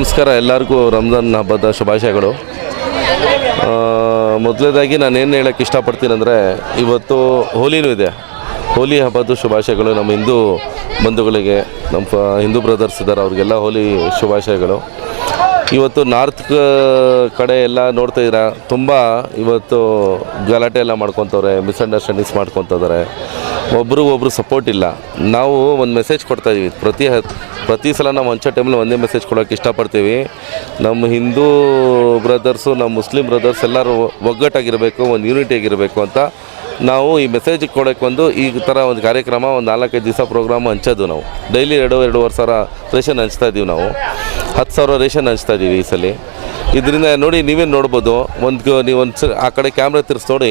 ನಮಸ್ಕಾರ, ಎಲ್ಲರಿಗೂ ರಂಜಾನ್ ಹಬ್ಬದ ಶುಭಾಶಯಗಳು. ಮೊದಲನೇದಾಗಿ ನಾನು ಏನು ಹೇಳೋಕ್ಕೆ ಇಷ್ಟಪಡ್ತೀನಿ ಅಂದರೆ, ಇವತ್ತು ಹೋಲಿನೂ ಇದೆ. ಹೋಲಿ ಹಬ್ಬದ ಶುಭಾಶಯಗಳು ನಮ್ಮ ಹಿಂದೂ ಬಂಧುಗಳಿಗೆ, ನಮ್ಮ ಹಿಂದೂ ಬ್ರದರ್ಸ್ ಇದ್ದಾರೆ, ಅವ್ರಿಗೆಲ್ಲ ಹೋಲಿ ಶುಭಾಶಯಗಳು. ಇವತ್ತು ನಾರ್ತ್ ಕಡೆ ಎಲ್ಲ ನೋಡ್ತಾ ಇದ್ದೀರಾ? ತುಂಬ ಇವತ್ತು ಗಲಾಟೆ ಎಲ್ಲ ಮಾಡ್ಕೊತವ್ರೆ ಮಿಸ್ಅಂಡರ್ಸ್ಟ್ಯಾಂಡಿಂಗ್ಸ್ ಮಾಡ್ಕೊತಿದ್ದಾರೆ ಒಬ್ರಿಗೊಬ್ರು ಸಪೋರ್ಟ್ ಇಲ್ಲ. ನಾವು ಒಂದು ಮೆಸೇಜ್ ಕೊಡ್ತಾ ಇದೀವಿ. ಪ್ರತಿ ಪ್ರತಿ ಸಲ ನಾವು ಹಂಚೋ ಟೈಮಲ್ಲಿ ಒಂದೇ ಮೆಸೇಜ್ ಕೊಡೋಕೆ ಇಷ್ಟಪಡ್ತೀವಿ. ನಮ್ಮ ಹಿಂದೂ ಬ್ರದರ್ಸು ನಮ್ಮ ಮುಸ್ಲಿಂ ಬ್ರದರ್ಸ್ ಎಲ್ಲರೂ ಒಗ್ಗಟ್ಟಾಗಿರಬೇಕು, ಒಂದು ಯೂನಿಟಿ ಆಗಿರಬೇಕು ಅಂತ ನಾವು ಈ ಮೆಸೇಜ್ ಕೊಡೋಕ್ಕೆ ಒಂದು ಈ ಥರ ಒಂದು ಕಾರ್ಯಕ್ರಮ, ಒಂದು ನಾಲ್ಕೈದು ದಿವಸ ಪ್ರೋಗ್ರಾಮ್ ಹಂಚೋದು ನಾವು. ಡೈಲಿ ಎರಡು, ಎರಡೂವರೆ ಸಾವಿರ ರೇಷನ್ ಹಂಚ್ತಾ ಇದ್ದೀವಿ ನಾವು. ಹತ್ತು ಸಾವಿರ ರೇಷನ್ ಹಂಚ್ತಾ ಇದ್ದೀವಿ ಈ ಸಲ. ಇದರಿಂದ ನೋಡಿ ನೀವೇ ನೋಡ್ಬೋದು. ಒಂದು ನೀವು ಒಂದು ಆ ಕಡೆ ಕ್ಯಾಮ್ರಾ ತಿರ್ಸಿ ನೋಡಿ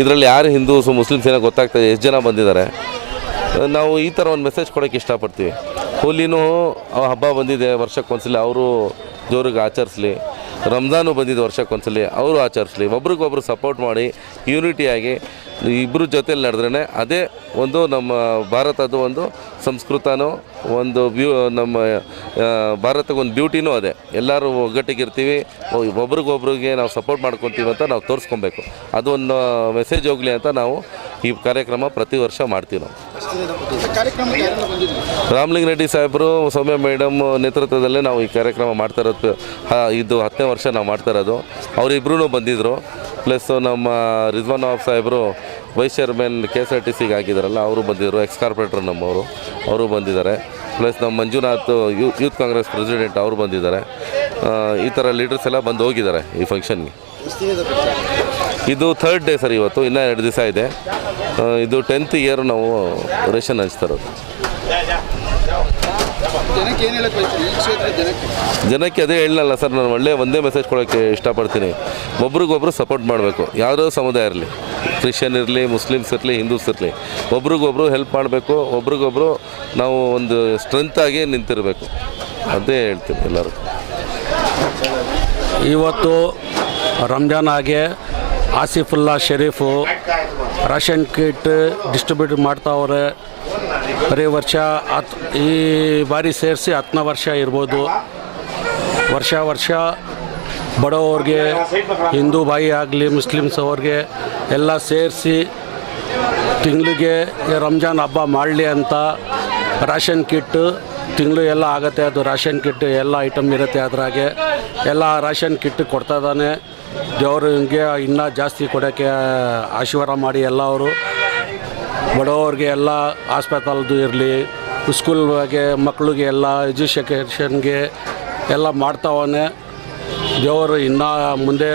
ಇದರಲ್ಲಿ ಯಾರು ಹಿಂದೂಸು, ಮುಸ್ಲಿಮ್ಸ್ ಏನೋ ಗೊತ್ತಾಗ್ತದೆ ಎಷ್ಟು ಜನ ಬಂದಿದ್ದಾರೆ. ನಾವು ಈ ಥರ ಒಂದು ಮೆಸೇಜ್ ಕೊಡೋಕ್ಕೆ ಇಷ್ಟಪಡ್ತೀವಿ. ಹೋಲಿನೂ ಹಬ್ಬ ಬಂದಿದೆ ವರ್ಷಕ್ಕೆ ಒಂದ್ಸಲ ಅವರು ಜೋರಿಗೆ ಆಚರಿಸ್ಲಿ. ರಂಜಾನು ಬಂದಿದ್ದು ವರ್ಷಕ್ಕೊಂದ್ಸಲಿ ಅವರು ಆಚರಿಸ್ಲಿ, ಒಬ್ರಿಗೊಬ್ರು ಸಪೋರ್ಟ್ ಮಾಡಿ ಯೂನಿಟಿಯಾಗಿ ಇಬ್ಬರು ಜೊತೆಲಿ ನಡೆದ್ರೇ ಅದೇ ಒಂದು ನಮ್ಮ ಭಾರತದ ಒಂದು ಸಂಸ್ಕೃತನೂ ಒಂದು ಬ್ಯೂ ನಮ್ಮ ಭಾರತಕ್ಕೊಂದು ಬ್ಯೂಟಿನೂ ಅದೇ. ಎಲ್ಲರೂ ಒಗ್ಗಟ್ಟಿಗಿರ್ತೀವಿ, ಒಬ್ರಿಗೊಬ್ರಿಗೆ ನಾವು ಸಪೋರ್ಟ್ ಮಾಡ್ಕೊತೀವಿ ಅಂತ ನಾವು ತೋರಿಸ್ಕೊಬೇಕು. ಅದೊಂದು ಮೆಸೇಜ್ ಹೋಗಲಿ ಅಂತ ನಾವು ಈ ಕಾರ್ಯಕ್ರಮ ಪ್ರತಿ ವರ್ಷ ಮಾಡ್ತೀವಿ ನಾವು. ರಾಮಲಿಂಗ ರೆಡ್ಡಿ ಸಾಹೇಬರು, ಸೌಮ್ಯ ಮೇಡಮ್ ನೇತೃತ್ವದಲ್ಲೇ ನಾವು ಈ ಕಾರ್ಯಕ್ರಮ ಮಾಡ್ತಾ ಇರೋದು. ಇದು ಹತ್ತನೇ ವರ್ಷ ನಾವು ಮಾಡ್ತಾ ಇರೋದು. ಅವರಿಬ್ಬರೂ ಬಂದಿದ್ದರು ಪ್ಲಸ್ ನಮ್ಮ ರಿಜ್ವಾನ್ ಆಫ್ ಸಾಹೇಬರು vice chairman K S R T ಸಿಗೆ ಆಗಿದ್ದಾರಲ್ಲ, ಅವರು ಬಂದಿದ್ದರು ಎಕ್ಸ್ ಕಾರ್ಪೊರೇಟರ್ ನಮ್ಮವರು. ಅವರು ಬಂದಿದ್ದಾರೆ. ಪ್ಲಸ್ ನಮ್ಮ ಮಂಜುನಾಥ್ ಯೂತ್ ಕಾಂಗ್ರೆಸ್ ಪ್ರೆಸಿಡೆಂಟ್ ಅವರು ಬಂದಿದ್ದಾರೆ. ಈ ಥರ ಲೀಡರ್ಸ್ ಎಲ್ಲ ಬಂದು ಹೋಗಿದ್ದಾರೆ ಈ ಫಂಕ್ಷನ್ಗೆ? ಇದು ಥರ್ಡ್ ಡೇ ಸರ್ ಇವತ್ತು ಇನ್ನೂ ಎರಡು ದಿವಸ ಇದೆ. ಇದು ಟೆಂತ್ ಇಯರ್ ನಾವು ರೇಷನ್ ಹಂಚ್ತಾ ಇರೋದು. ಜನಕ್ಕೆ ಅದೇ ಹೇಳಲ್ಲ ಸರ್ ನಾನು ಒಳ್ಳೆ ಒಂದೇ ಮೆಸೇಜ್ ಕೊಡೋಕ್ಕೆ ಇಷ್ಟಪಡ್ತೀನಿ. ಒಬ್ರಿಗೊಬ್ರು ಸಪೋರ್ಟ್ ಮಾಡಬೇಕು. ಯಾವುದೋ ಸಮುದಾಯ ಇರಲಿ. ಕ್ರಿಶ್ಚಿಯನ್ ಇರಲಿ ಮುಸ್ಲಿಮ್ಸ್ ಇರಲಿ ಹಿಂದೂಸ್ ಇರಲಿ. ಒಬ್ರಿಗೊಬ್ರು ಹೆಲ್ಪ್ ಮಾಡಬೇಕು. ಒಬ್ರಿಗೊಬ್ರು ನಾವು ಒಂದು ಸ್ಟ್ರೆಂತ್ ಆಗಿ ನಿಂತಿರಬೇಕು. ಅದೇ ಹೇಳ್ತೀನಿ ಎಲ್ಲರೂ ಇವತ್ತು ರಂಜಾನ್ ಆಗಿ Asifulla Sharif, ration kit distribute ಮಾಡ್ತಾವ್ರೆ ಬರೀ ವರ್ಷ ಹತ್, ಈ ಬಾರಿ ಸೇರಿಸಿ ಹತ್ತನೇ ವರ್ಷ ಇರ್ಬೋದು. ವರ್ಷ ವರ್ಷ ಬಡವ್ರಿಗೆ, ಹಿಂದೂ ಬಾಯಿ ಆಗಲಿ, ಮುಸ್ಲಿಮ್ಸ್ ಅವ್ರಿಗೆ ಎಲ್ಲ ಸೇರಿಸಿ ತಿಂಗಳಿಗೆ ರಂಜಾನ್ ಹಬ್ಬ ಮಾಡಲಿ ಅಂತ ರೇಷನ್ ಕಿಟ್ ತಿಂಗಳು ಎಲ್ಲ ಆಗುತ್ತೆ, ಅದು ರಾಷನ್ ಕಿಟ್ ಎಲ್ಲ ಐಟಮ್ ಇರುತ್ತೆ ಅದರಾಗೆ. ಎಲ್ಲ ರೇಷನ್ ಕಿಟ್ ಕೊಡ್ತಾ ಇದ್ದಾನೆ. ಇನ್ನೂ ಜಾಸ್ತಿ ಕೊಡೋಕ್ಕೆ ಆಶೀರ್ವಾದ ಮಾಡಿ ಎಲ್ಲ ಅವರು ಬಡವ್ರಿಗೆ ಎಲ್ಲ ಆಸ್ಪತ್ರೆದು ಇರಲಿ ಸ್ಕೂಲ್ಗೆ ಮಕ್ಕಳಿಗೆ ಎಲ್ಲ ಎಜುಕೇಷನ್ಗೆ ಎಲ್ಲ ಮಾಡ್ತಾವನೆ ದೇವರು ಇನ್ನೂ ಮುಂದೆ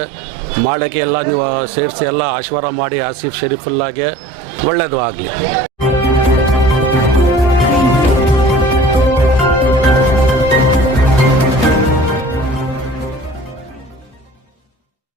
ಮಾಡೋಕ್ಕೆ ಎಲ್ಲ ನೀವು ಸೇರಿಸಿ ಎಲ್ಲ ಆಶೀರ್ವಾದ ಮಾಡಿ, ಆಸಿಫ್ ಶರೀಫುಲ್ಲಾಗೆ ಒಳ್ಳೆಯದು ಆಗಲಿ.